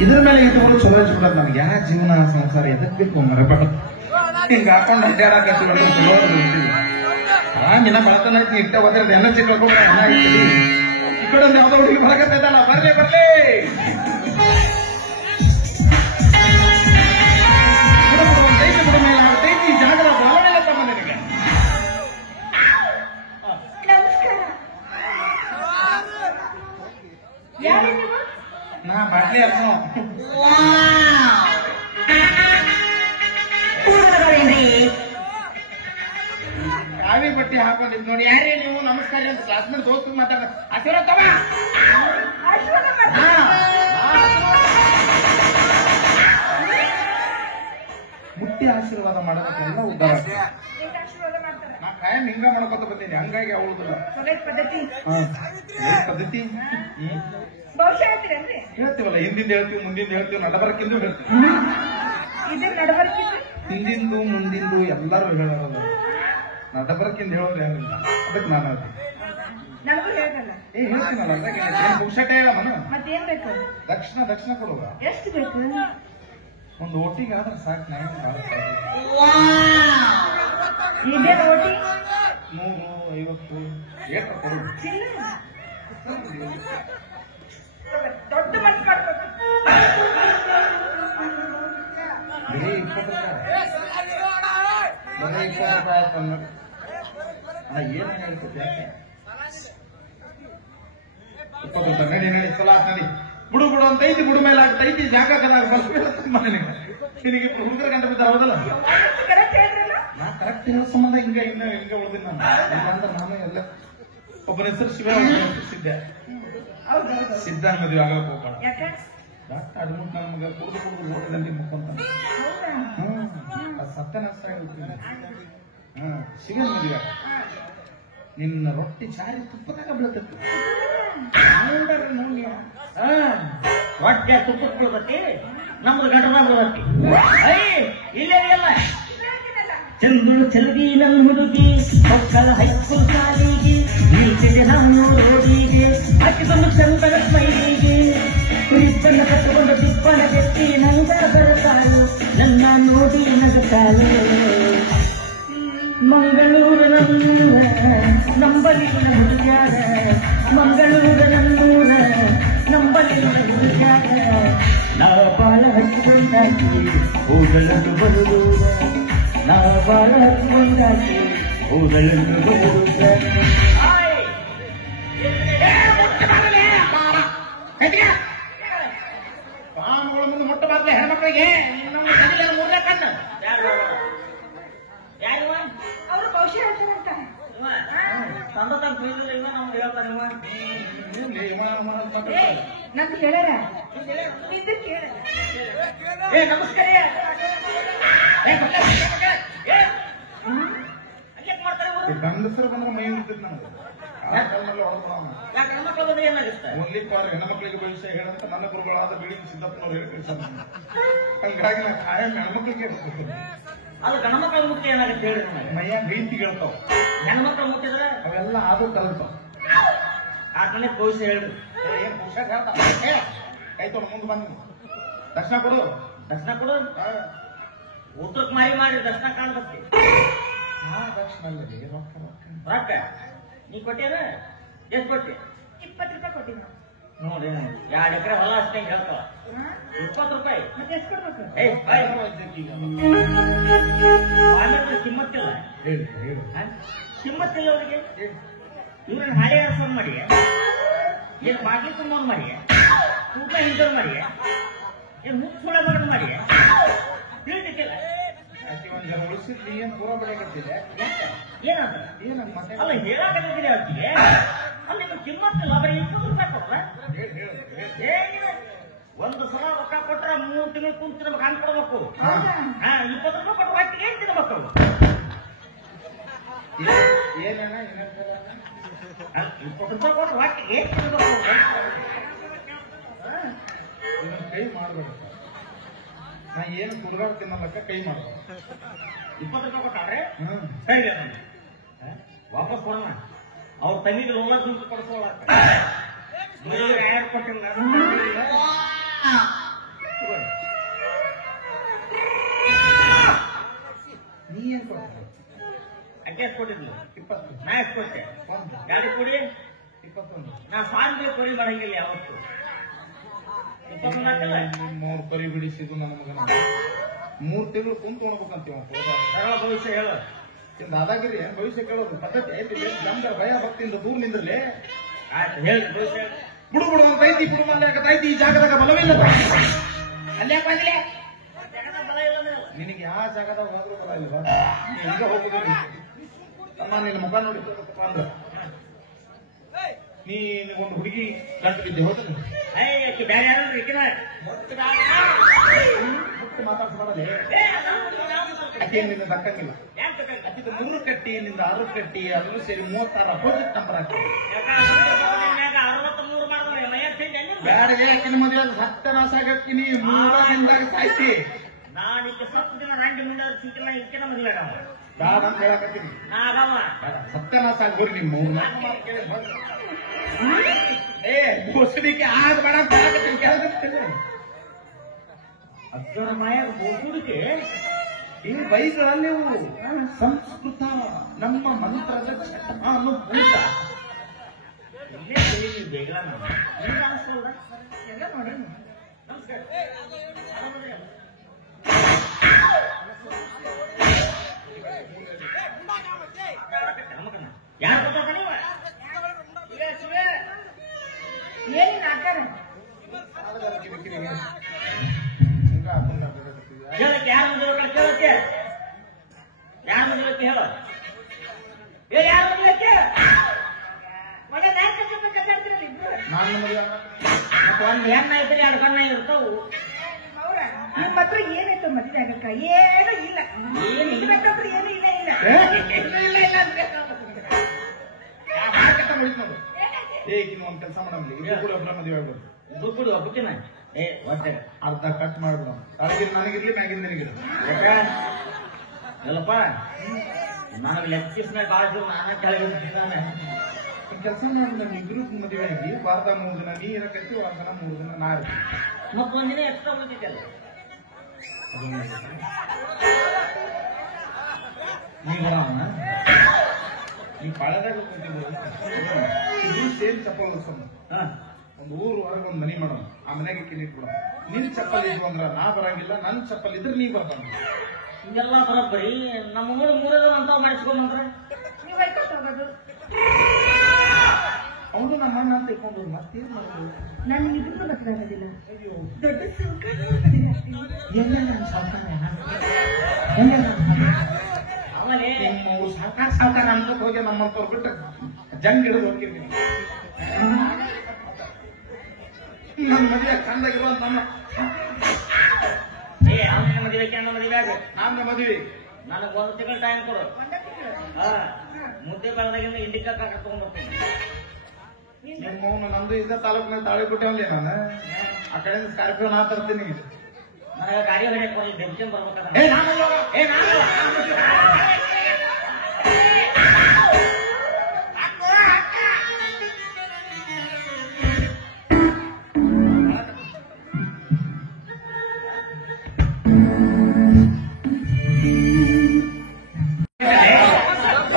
ಇದ್ರ ಮೇಲೆ ಇಟ್ಕೊಂಡು ಚಲೋ ಹಚ್ಬಿಡೋದು ನನಗೆ ಯಾ ಜೀವನ ಸಂಸಾರ ಎದಕ್ ಬೇಕು ಮರಬೇಡ ಹಿಂಗ ಹಾಕೊಂಡು ಅಡ್ಡಾಡಕತ್ತಿ ಚಲೋ ಆರಾಮಿನ ಬಳತನ ಐತಿ ಇಟ್ಟ ಹೋದ್ರೆ ಎನರ್ಜಿ ಕಳ್ಕೊಂಡು ಈ ಕಡೆ ಒಂದು ಯಾವ್ದೋ ಹುಡುಗಿ ಬರಕತ್ತಿದ್ದಾಳ ಬರ್ಲಿ ಬರ್ಲಿ ಜಾಗರ ಬಲವಿಲ್ಲ ತಮ್ಮ ನಿನಗೆ ನಾ ಬಾಟ್ಲಿ ಅರ್ನೋ ಕಾವಿ ಬಟ್ಟೆ ಹಾಕೊಂಡಿದ್ ನೋಡಿ ಯಾರೇ ನೀವು ನಮಸ್ಕಾರ ಅಂತ ಕ್ಲಾಸ್ಮೇಟ್ ದೋಸ್ತ ಮಾತಾಡ ಆಶೀರ್ವಾದ ತಮ್ಮ ಮುಟ್ಟಿ ಆಶೀರ್ವಾದ ಮಾಡೋದಕ್ಕೆಲ್ಲ ಉದ್ದಾರ ನಾ ಕಾಯಂ ಹಿಂಗ ಮಾಡ್ಕೊತ ಬಂದೀನಿ ಹಂಗಾಗಿ ಅವಳದಿಲ್ಲ ಪದ್ಧತಿ ಹೇಳ್ತೀವಲ್ಲ ಹಿಂದಿಂದ ಹೇಳ್ತೀವಿ ಮುಂದಿಂದ ಹೇಳ್ತೀವಿ ನಡಬರ್ಕಿಂದು ಹೇಳ್ತೀವಿ ಹಿಂದಿಂದು ಮುಂದಿಂದು ಎಲ್ಲರೂ ಹೇಳೋದು ನಡಬರ್ಕಿಂದ ಹೇಳೋದು ಏನಿಲ್ಲ ಅದಕ್ಕೆ ನಾನು ಹೇಳ್ತೀನಲ್ಲ ಅದಾಗ ಪುಕ್ಷಟ ಹೇಳಮ್ಮನ ದಕ್ಷಿಣ ಕೊಡುವ ಎಷ್ಟು ಬೇಕು ಒಂದು ಓಟಿಗೆ ಆದ್ರೆ ಸಾಕು ನಾನು ಭಾಳ ಓಟಿ 150 ಏಟ ಕೊಡು ದೊಡ್ಡ ಮನಸ್ಸು ಮಾಡ್ಬೇಕು ಬರೀ 20 ರೂಪಾಯಿ ಆಯ್ತು ಅನ್ನೋದು ಏನ್ ಹೇಳ್ತದೆ ಯಾಕೆ 20 ರೂಪಾಯಿ ನಡಿ ಚಲೋ ಆತ್ ನಡಿ ಬುಡು ಅಂತ ಐತಿ ಬುಡು ಮೇಲೆ ಆಗ್ತೈತಿ ಜಾಗ ನಿನಗೆ ಹುಡುಗರ ಗಂಟೆ ಬಿದ್ದ ಹೌದಲ್ಲ ನಾ ಕರೆಕ್ಟ್ ಹೇಳೋ ಸಂಬಂಧ ಹಿಂಗ ಉಳಿದಿನ ನಾನು ಅಂದ್ರೆ ನಾನು ಎಲ್ಲ ಒಬ್ಬನ ಹೆಸರು ಶಿವ ಸಿದ್ಧ ಮದುವೆ ಆಗಕ್ಕೆ ಹೋಗೋಣ ಡಾಕ್ಟರ್ ಅಡ್ಮಿಟ್ ನನ್ನ ಮಗ ಕುಡಿದು ಓಟದಲ್ಲಿ ಮುಖಂತ ಸತ್ಯನಾಶ ಶಿವನ್ ಮದುವೆ ನಿನ್ನ ರೊಟ್ಟಿ ಚಾರಿ ತುಪ್ಪದಾಗ ಬೀಳತೈತಿ ಹೊಟ್ಟೆ ತುಪ್ಪಕ್ಕೆ ಬೀಳ್ತತಿ ನಮ್ದು ಗಂಟನ ಬೀಳತಿ ಇಲ್ಲೇ ಇಲ್ಲ ಚಂದ್ರು ಚಲಗಿ ನನ್ನ ಹುಡುಗಿ ಮಕ್ಕಳ ಹೈಸ್ಕೂಲ್ ಶಾಲೆಗೆ ನೀಚೆಗೆ ನಾನು ರೋಡಿಗೆ ಹಾಕಿಕೊಂಡು ಚಂದನ ಸ್ಮೈಲಿಗೆ ಪ್ರೀತನ್ನ ಕಟ್ಟಿಕೊಂಡು ದಿಪ್ಪನ ಬೆಟ್ಟಿ ನಂಗ ಬರ್ತಾಳು ನನ್ನ ನೋಡಿ ನಗುತ್ತಾಳು ಮಂಗಳೂರು ನನ್ನೂರ ನಂಬಲಿನ ಹುಡುಗ್ಯಾರ ಮಂಗಳೂರು ನನ್ನೂರ ನಂಬಲಿನ ಹುಡುಗ್ಯಾರ ನಾ ಬಾಳ ಹಚ್ಚಿಕೊಂಡಾಕಿ ಹೋಗಲನ್ನು ಬರುವುದ ನಾ ಬಾಳ ಹಚ್ಚಿಕೊಂಡಾಕಿ ಹೋಗಲನ್ನು ಬರುವುದ ಪಾನ್ಗಳ ಮುಂದೆ ಮುಟ್ಟಬಾರ್ದು ಹೆಣ್ಮಕ್ಳಿಗೆ ಮೂರನೇ ಕಣ್ಣು ಅವರು ಭವಿಷ್ಯ ಹೇಳ್ತಾರಂತ ತಂದ ತಮ್ಮ ಪ್ರೀತಿಲ್ಲ ಇವ ನಮ್ಗೆ ಹೇಳ್ತಾನೆ ನಂದು ಹೇಳ್ಯಾರ ಇದು ಕೇಳ ನಮಸ್ಕಾರ ಗಂಡಸರು ಬಂದ್ರೆ ಮೈ ಇರ್ತದೆ ನಮ್ಗೆ ಆ ಕಾಲದಲ್ಲಿ ಹೊಡೆದ್ಬಿಡೋಣ ಹೆಣ್ಮಕ್ಳು ಬಂದ್ರೆ ಏನಾಗುತ್ತೆ ಓನ್ಲಿ ಫಾರ್ ಹೆಣ್ಮಕ್ಳಿಗೆ ಭವಿಷ್ಯ ಹೇಳಂತ ನನ್ನ ಗುರುಗಳಾದ ಬಿಳಿ ಸಿದ್ದಪ್ಪನವ್ರು ಹೇಳಿ ಕಳಿಸ್ತಾರೆ ಹಂಗಾಗಿ ನಾ ಕಾಯಂ ಹೆಣ್ಮಕ್ಳಿಗೆ ಅದು ಗಣಮಕ್ಳ ಮುಟ್ಟಿ ಏನಾಗುತ್ತೆ ಹೇಳಿ ಮೈಯ ಗೈತಿ ಹೇಳ್ತಾವ ಹೆಣ್ಮಕ್ಳು ಮುಟ್ಟಿದ್ರೆ ಅವೆಲ್ಲ ಆದ್ರೂ ಕಲ್ತಾವ ಆ ಕಡೆ ಭವಿಷ್ಯ ಹೇಳಿ ಏನ್ ಪುಷಕ್ ಹೇಳ್ತಾವ ಕೈ ತೊಗೊಂಡು ಮುಂದೆ ಬಂದು ದರ್ಶನ ಕೊಡು ಊಟಕ್ಕೆ ಮಾರಿ ಮಾಡಿ ದರ್ಶನ ಕಾಣ್ಬರ್ತಿ ದರ್ಶನ ಅಲ್ಲದೆ ರೊಕ್ಕ ರೊಕ್ಕ ನೀ ಕೊಟ್ಟೇನ ಎಷ್ಟು ಕೊಟ್ಟಿ 20 ರೂಪಾಯಿ ಕೊಟ್ಟಿನ ನೋಡಿ 2 ಎಕರೆ ಹೊಲ ಅಷ್ಟೇ ಹೇಳ್ತಾವ 20 ರೂಪಾಯಿ ಮತ್ತೆ ಎಷ್ಟು ಕೊಡ್ಬೇಕು ಆಮೇಲೆ ಕಿಮ್ಮತ್ತಿಲ್ಲ ಕಿಮ್ಮತ್ತಿಲ್ಲ ಅವರಿಗೆ ಇವ್ರನ್ನ ಹಾಳೆ ಫೋನ್ ಮಾಡಿ ಏನ್ ಬಾಟ್ಲಿ ತುಂಬೋನ್ ಮಾಡಿ ಊಟ ಹಿಂದೋರ್ ಮಾಡಿ ಏನ್ ಮುಚ್ಚೊಳ ಮಾಡೋದು ಮಾಡಿ ತಿಳಿದಿಕ್ಕಿಲ್ಲ ಉಳಿಸಿದ್ಲಿ ಏನ್ ಪೂರ ಬೆಳೆಯಕತ್ತಿದೆ ಏನಂತ ಅಲ್ಲ ಹೇಳಾಕತ್ತಿದ್ರೆ ಅವತ್ತಿಗೆ ಅಲ್ಲಿ ನಿಮ್ಗೆ ಕಿಮ್ಮತ್ತಿಲ್ಲ ಬರೀ 20 ರೂಪಾಯಿ ಕೊಡಲ್ಲ ಏನಿದೆ ಒಂದು ಸಲ ರೊಕ್ಕ ಕೊಟ್ರೆ 3 ತಿಂಗಳು ಕುಂತಿರ್ಬೇಕು ಹಂಗ್ ಕೊಡ್ಬೇಕು 20 ರೂಪಾಯಿ ಕೊಟ್ಟು ಹೊಟ್ಟಿಗೆ ಏನ್ ತಿನ್ಬೇಕು ಏನೇನ 20 ರೂಪಾಯಿ ಕೊಟ್ಟು ಹೊಟ್ಟಿಗೆ ಏನ್ ತಿನ್ಬೇಕು ಇದನ್ನ ಕೈ ಮಾಡ್ಬೇಡ ನಾ ಏನು ಕುದುರಾಡ ತಿನ್ನಲಕ್ಕ ಕೈ ಮಾಡ್ಬೇಡ 20 ರೂಪಾಯಿ ಕೊಟ್ಟಾಡ್ರೆ ಕೈ ವಾಪಸ್ ಕೊಡೋಣ ಅವ್ರ ತಂಗಿಗೆ 9 ಕೊಡಿಸೋಳ 2 ಕೊಟ್ಟಿಲ್ಲ ನೀ ಏನ್ ಕೊಡ್ತ ಅಕ್ಕೆ ಎಷ್ಟು ಕೊಟ್ಟಿದ್ಲು 20 ನಾ ಎಷ್ಟು ಕೊಟ್ಟೆ ಒಂದು ಗಾಡಿ ಕೊಡಿ 21 ನಾ ಸ್ವಾಮಿ ಕೊಡಿ ಮಾಡಂಗಿಲ್ಲ ಯಾವತ್ತು 21 ಹಾಕಲ್ಲ 3 ಪರಿ ಬಿಡಿಸಿದ್ದು ನನ್ನ ಮಗನ 3 ತಿಂಗಳು ಕುಂತು ಉಣ್ಬೇಕಂತೀವ ಸರಳ ಭವಿಷ್ಯ ಹೇಳ ದಾದಾಗಿರಿ ಭವಿಷ್ಯ ಕೇಳೋದು ಪದ್ಧತಿ ಐತಿ ನಮ್ಗೆ ಭಯ ಭಕ್ತಿಯಿಂದ ದೂರ ನಿಂದ್ರಲಿ ಆಯ್ತು ಹೇಳಿ ಭವಿಷ್ಯ ಬುಡು ಬುಡು ಅಂತ ಐತಿ ಬುಡು ಐತಿ ಈ ಜಾಗದಾಗ ಬಲವಿಲ್ಲ ಅಲ್ಲೇ ಬಂದಿಲ್ಲ ಜಗದ ಬಲ ಇಲ್ಲ ನಿನಗೆ ಯಾವ ಜಾಗದಾಗ ಹೋದ್ರೂ ಬಲ ಇಲ್ವಾ ಈಗ ಹೋಗುದು ಅಮ್ಮ ನಿನ್ನ ಮುಖ ನೋಡಿ ಅಂದ್ರೆ ನೀ ಒಂದು ಹುಡುಗಿ ಗಂಟು ಬಿದ್ದೆ ಹೋದ್ರೆ ಆಯ್ತು ಬೇರೆ ಯಾರು ಇಕ್ಕಿನ ಮುಟ್ಟು ಮಾತಾಡ್ಸ್ಬಾರದೆ ಅಕ್ಕಿ ನಿನ್ನ ದಕ್ಕಂಗಿಲ್ಲ ಅಕ್ಕಿದ 3 ಕಟ್ಟಿ ನಿಂದ 6 ಕಟ್ಟಿ ಅದನ್ನು ಸೇರಿ 36 ಅಪೋಸಿಟ್ ನಂಬರ್ ಹಾಕಿ 63 ಮಾಡಿದ್ರೆ ಬ್ಯಾಡಗೆ ಅಕ್ಕಿನ ಮದುವೆ ಸತ್ಯನಾಶ ಆಗಕ್ಕಿನಿ 3 ಹಿಂದಾಗ ಸಾಯ್ತಿ ನಾನು ಈಗ ಸ್ವಲ್ಪ ದಿನ ರಾಂಡಿ ಮುಂದೆ ಸಿಕ್ಕಿಲ್ಲ ಇಕ್ಕಿನ ಮದುವೆ ಬ್ಯಾಡ ಅಂತ ಹೇಳಕತ್ತೀನಿ ನಾಗವ ಸತ್ಯನಾಶ ಆಗ್ಬೋರಿ ನಿಮ್ಮ 3 ಕೇಳಿ ಏ ಬೋಸಡಿಕೆ ಆಗ ಬೇಡ ಕೇಳಕತ್ತೀನಿ ಅಜ್ಜನ ಮಾಯಾಗ ಬೋಸುಡಿಕೆ ಈ ಬೈಗಳಲ್ಲಿ ಸಂಸ್ಕೃತ ನಮ್ಮ ಮಂತ್ರದ ಅನ್ನಭೂತ ಇಲ್ಲೇ ತಿಳಿದು ಬೇಗಲ ನಿಮ್ಗೆ ಅನಿಸ್ತದ ಎಲ್ಲ ನೋಡೋಣ ನಮಸ್ಕಾರ ಯಾರು ಗೊತ್ತಾಗ ನೀವು ಏನಿಲ್ಲ ಆಕಾರ ಹೇಳಕ್ಕೆ ಯಾರು ಮದುವೆ ಕೇಳಕ್ಕೆ ಯಾರು ಮದುವೆ ಹೇಳ ಯಾರು ಮದುವೆ ಒಳ್ಳೆ ನಾಯಕ ಕಟ್ಟಾಡ್ತಿರಲ್ಲ ಇಬ್ರು ನಾನು ಮದುವೆ ಒಂದು ಹೆಣ್ಣ ಇದ್ರೆ 2 ಕಣ್ಣ ಇರ್ತಾವು ಅವ್ರ ನಿಮ್ಮ ಹತ್ರ ಏನಾಯ್ತು ಮದುವೆ ಆಗಕ್ಕ ಏನೂ ಇಲ್ಲ ನಿಮ್ಗಂತಂದ್ರೆ ಏನೂ ಇಲ್ಲ ಇಲ್ಲ ಇಲ್ಲ ಇಲ್ಲ ಅಂದ್ರೆ ಮಾರ್ಕೆಟ್ ಮುಗಿತು ನೋಡು ಈಗ ಒಂದು ಕೆಲಸ ಮಾಡಂಗಿಲ್ಲ ಇದು ಕೂಡ ಒಬ್ಬರ ಮದುವೆ ಆಗ್ಬೋದು ಇಬ್ರು ಕೂಡ ಒಬ್ಬಕಿನ ಒಟ್ಟೆ ಅರ್ಧ ಕಟ್ ಮಾಡ್ಬಿಡ ಅಳಗಿರ್ ನನಗಿರ್ಲಿ ಮ್ಯಾಗಿಂದ ನಿನಗಿರ್ಲಿ ಎಲ್ಲಪ್ಪ ನನಗೆ ಲೆಕ್ಕಿಸ್ನಾಗ ಬಾಜು ನಾನ ಕೆಳಗೆ ಹೋಗ್ತಿದ್ದಾನೆ ಕೆಲಸ ಮಾಡಿ ನಮ್ಗೆ ಇಬ್ರು ಮದುವೆ ಆಗಿ ವಾರದ 3 ದಿನ ನೀ ಇರಕತ್ತಿ ವಾರದ 3 ದಿನ ನಾ ಇರ್ತೀನಿ ಮತ್ತೊಂದು ದಿನ ಎಕ್ಸ್ಟ್ರಾ ಉಳಿದಿದ್ದಲ್ಲ ನೀ ಪಾಳದಾಗ ಕೂತಿದ್ರು ಸೇಮ್ ಚಪ್ಪಲ್ ಹೊಡ್ಸೋಣ ಒಂದು ಊರು ಹೊರಗೆ ಒಂದು ಮನಿ ಮಾಡೋಣ ಆ ಮನೆಗೆ ಕಿಲಿಟ್ಬಿಡೋಣ ನಿನ್ ಚಪ್ಪಲ್ ಇದ್ವು ಅಂದ್ರ ನಾ ಬರಂಗಿಲ್ಲ ನನ್ ಚಪ್ಪಲ್ ಇದ್ರೆ ನೀ ಬರ್ತಾನ ಹಿಂಗೆಲ್ಲ ಬರೋಬ್ಬರಿ ನಮ್ಮ ಊರು 3 ದಿನ ಅಂತ ಮಾಡಿಸ್ಕೊಂಡ್ರೆ ನೀವು ಐಕೋತ ಹೋಗೋದು ಅವನು ನಮ್ಮ ಅಣ್ಣ ಅಂತ ಇಟ್ಕೊಂಡು ಮತ್ತೇನ್ ಮಾಡೋದು ನಾನು ಇದನ್ನು ಗೊತ್ತಾಗೋದಿಲ್ಲ ಅಯ್ಯೋ ದೊಡ್ಡ ಎಲ್ಲ ನನ್ನ ಸಾಕಾರ ಆಮೇಲೆ ನಿಮ್ಮ ಸಾಕಾರ ಅಂತ ಹೋಗಿ ನಮ್ಮಂತವ್ರು ಬಿಟ್ಟು ಜಂಗ್ ಹಿಡಿದು ಹೋಗಿರ್ತೀನಿ ನನ್ನ ಮದುವೆ ಚಂದಾಗಿರುವಂತ ನಮ್ಮ ಅವನ ಮದುವೆ ಕೆಣ್ಣ ಮದುವೆ ಆಗ ನನ್ನ ಮದುವೆ ನನಗೆ 1 ತಿಂಗಳು ಟೈಮ್ ಕೊಡು ಒಂದೇ ತಿಂಗಳು ಮುದ್ದೆ ಬೆಳದಾಗಿಂದ ಇಂಡಿಕಾ ಕರ್ಕೊಂಡು ಬರ್ತೀನಿ ನಿಮ್ಮವನು ನಂದು ಇದ್ದ ತಾಲೂಕಿನ ತಾಳಿ ಬಿಟ್ಟೆ ನಾನು ಆ ಕಡೆಯಿಂದ ಸ್ಕಾರ್ಪಿಯೋ ನಾ ತರ್ತೀನಿ ನನಗೆ ಗಾಡಿ ಹೊಡೆಯಕ್ಕೆ ಒಂದು ಡೆಬ್ಜನ್ ಬರ್ಬೇಕಾದ್ರೆ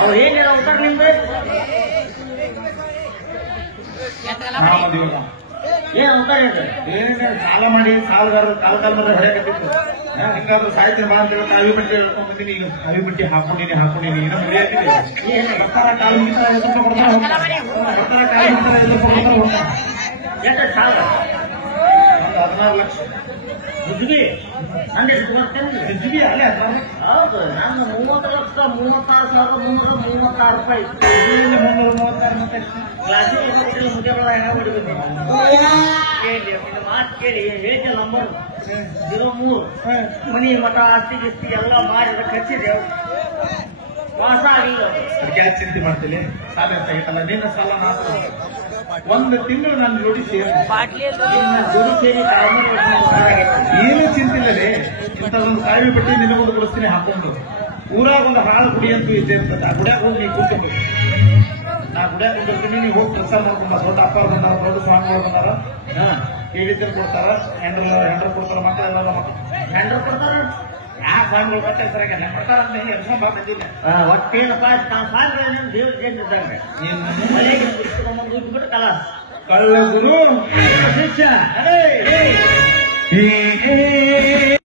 ಅವ್ರು ಏನಿಲ್ಲ ಉತ್ತರ ನಿಮ್ದು ಏನ್ ಉತ್ತರ ಹೇಳ್ರಿ ಏನೇನು ಸಾಲ ಮಾಡಿ ಸಾಲಗಾರರು ಕಾಲದಲ್ಲಿ ಹೊಡೆಯಕತ್ತಿತ್ತು ಹಿಂಗಾದ್ರೂ ಸಾಯ್ತೀನಿ ಬಾ ಅಂತ ಹೇಳಿ ಕಾವಿ ಬಟ್ಟೆ ಹೇಳ್ಕೊಂಡ್ ಬಂದಿನಿ ಈಗ ಕಾವಿ ಬಟ್ಟೆ ಹಾಕೊಂಡಿನಿ ಇನ್ನೂ ಮರ್ಯಾದೆ ಬರ್ತಾರ ಕಾಲು ಮುಗಿತ ಎದುರು ಬರ್ತಾರ ಕಾಲು ಮುಗಿತ ಎದುರು ಎಷ್ಟು ಸಾಲ ಒಂದು 16 ಲಕ್ಷ ಬುದ್ಧಿ ಅಂದ್ರೆ ಬರ್ತೇನೆ ನಿಜವಿ ಅಲ್ಲೇ 16 ಲಕ್ಷ ಹೌದು ನಾನು 30,36,336 ರೂಪಾಯಿ 336 ಮತ್ತೆ ಕ್ಲಾಸಿಗೆ ಹೋಗ್ತಿಲ್ಲ ಮುದ್ದೆಗಳ ಹೆಣ ಹೊಡಿಬೇಕು ಕೇಳಿ ಮಾತು ಕೇಳಿ ಹೇಗೆ ನಂಬರ್ 03 ಮನಿ ಮಠ ಆಸ್ತಿ ಗಿಸ್ತಿ ಎಲ್ಲ ಮಾಡಿ ಖರ್ಚಿದೆ ವಾಸ ಆಗಿಲ್ಲ ಅದಕ್ಕೆ ಯಾಕೆ ಚಿಂತೆ ಮಾಡ್ತೀನಿ ಸಾಲ ತೆಗಿತಲ್ಲ ನಿನ್ನ ಸಾಲ ಮಾತ್ರ 1 ತಿಂಗಳು ನಾನು ಜೋಡಿ ಸೇರಿ ಜೋಡಿ ಸೇರಿ ಏನು ಚಿಂತಿಲ್ಲದೆ ಇಂಥದೊಂದು ಕಾವಿ ಬಟ್ಟೆ ನಿನಗೊಂದು ಕೊಡಿಸ್ತೀನಿ ಹಾಕೊಂಡು ಊರಾಗ ಒಂದು ಹಾಳು ಗುಡಿ ಅಂತೂ ಇದ್ದೆ ಇರ್ತದೆ ಆ ಗುಡಿಯಾಗ ಹೋಗಿ ನೀ ಕೂತ್ಕೋಬೇಕು ನಾ ಗುಡಿಯಾಗ ಕುಂದಿರ್ತೀನಿ, ನೀವು ಹೋಗಿ ಕೆಲಸ ಮಾಡ್ಕೊಂಡ. ದೊಡ್ಡ ಅಪ್ಪ ಬಂದಾರ, ದೊಡ್ಡ ಸ್ವಾಮಿಗಳು ಬಂದಾರ, ಕೇಳಿದ್ರು ಕೊಡ್ತಾರ, ಹೆಂಡ್ರು ಕೊಡ್ತಾರ, ಮಕ್ಕಳೆಲ್ಲ ಮಕ್ಕಳು ಹೆಂಡ್ರು ಕೊಡ್ತಾರ. ಯಾವ ಸ್ವಾಮಿಗಳು ಗೊತ್ತೇ ಸರಿಯಾಗಿ ಕೊಡ್ತಾರ ಅಂತ ಎಕ್ಸಾಮ್ ಬಂದಿಲ್ಲ. ಒಟ್ಟೇನಪ್ಪ ನಾವು ಸಾಂದ್ರೆ ದೇವ್ರ ಜೇನಿದ್ದಂಗೆ ಬಿಟ್ಟು ಕಲಾಸ್ ಕಳ್ಳ ಗುರು ಶಿಷ್ಯ.